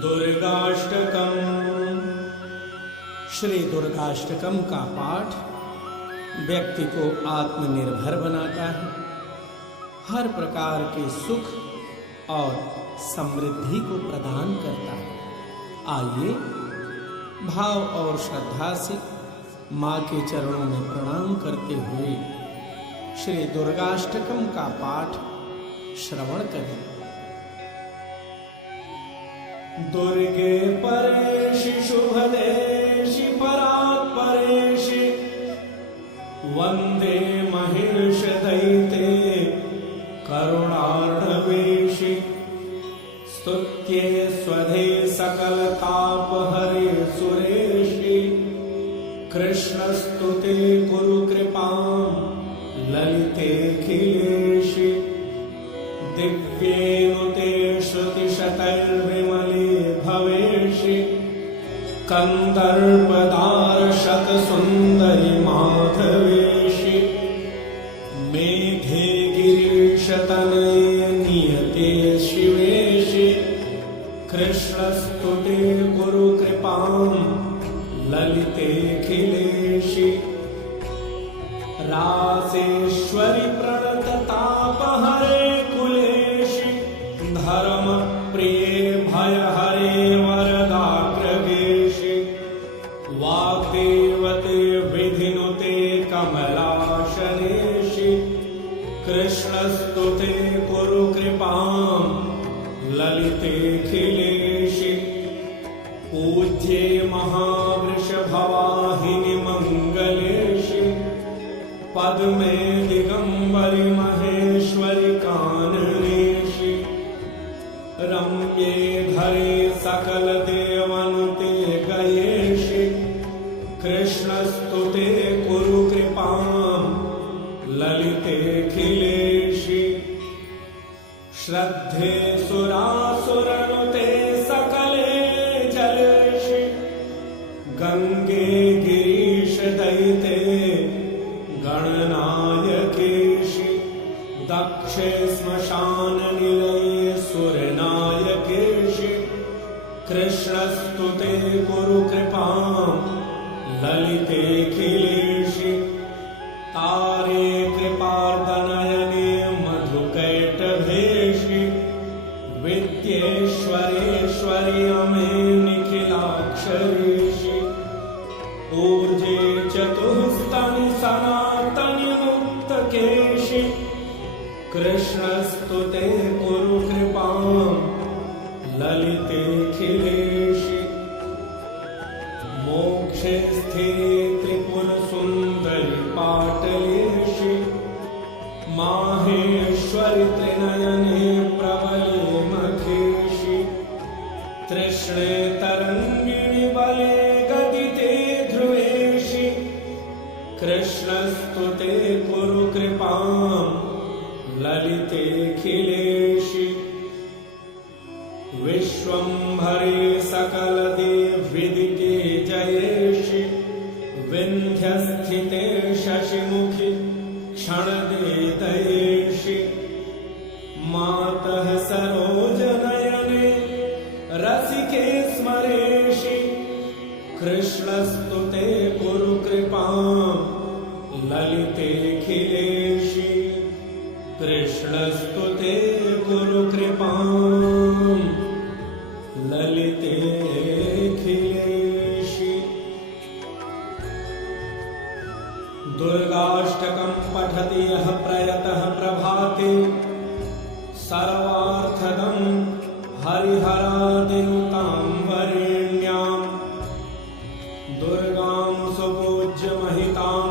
दुर्गाष्टकम। श्री दुर्गाष्टकम का पाठ व्यक्ति को आत्मनिर्भर बनाता है, हर प्रकार के सुख और समृद्धि को प्रदान करता है। आइए भाव और श्रद्धा से माँ के चरणों में प्रणाम करते हुए श्री दुर्गाष्टकम का पाठ श्रवण करें। दुर्गे परेशि शुभदेशि परात्परेशि वंदे महिर्ष दैते करुणार्णवेशि स्तुत्ये स्वधे सकल तापहरे सुरेशि कृष्णस्तुते कुरु कृपां ललिते खिलेशि दिव्येनुते श्रुतिशतैर्विमले भवेशि कन्दर्पदार्शत सुन्दरि माधवेशि मेघे गिरीशतनये नियते शिवेशि कृष्णस्तुते गुरु कृपां ललिते खिलेशि रासेश्वरि प्रणततापहरे कुलेशि धर्म प्रिये भयहरे वरदाग्रगेशि वाग्देवते विधिनुते कमलाशनेशि कृष्णस्तुते कुरु कृपां ललिते खिलेशि पूज्ये महावृषभवाहिनि मंगलेशि पद्मे दिगंबरि महेश्वरि काननेशि रम्ये धरे सकल देवनुते गयेशि कृष्णस्तुते कुरु कृपां ललिते खिलेशि श्रद्धे सुरासुरनुते सकले जलेशि गंगे गिरीश दैते गणनायकेशि दक्षे श्मशान निलये सुरनायकेशि कृष्णस्तुते कुरु कृपां ललिते खिलेशि तारे कृपार्दनयने मधुकैटभेशि विद्येश्वरेश्वरि अमे निखिलाक्षरेशि ऊर्जे चतुस्तनि सनातनि मुक्तकेशि कृष्णस्तुते कुरु कृपां ललिते खिलेशि मोक्षे स्थिरे त्रिपुर सुन्दरि पाटलेशि माहेश्वरि त्रिनयने प्रबले मखेशि तृष्णे तरङ्गिणि बले गदिते ध्रुवेशि कृष्णस्तुते कुरु कृपां ललिते खिलेशि विश्वंभरे सकल देवविदिते जयेशि विन्ध्यस्थिते शशिमुखि क्षणदेतयेशि मातः सरोजनयने रसिके स्मरेशि कृष्णस्तुते कुरु कृपां ललिते खिलेशि कृष्णस्तुते कुरु कृपां ललिते खिलेशि। दुर्गाष्टकं पठति यः प्रयतः प्रभाते सर्वार्थदं हरिहरादिनुतां वरेण्यां दुर्गां सुपूज्य महितां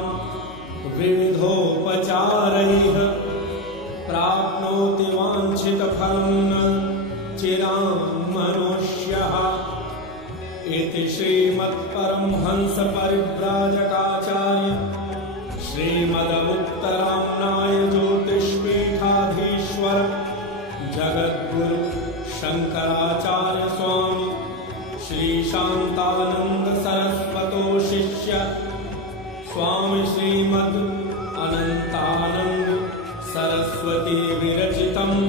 विविधोपचारैः प्राप्नोति वाञ्छितफलं चिरां मनुष्यः। इति श्रीमत्परमहंस परिव्राजकाचार्य श्रीमदमुक्तराम्नाय ज्योतिष्पीठाधीश्वर जगद्गुरु शंकराचार्य स्वामी श्री शांतानंद सरस्वतो शिष्य स्वामी श्रीमद् अनंतानंद सरस्वती विरचितम्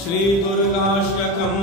श्री दुर्गाष्टकम्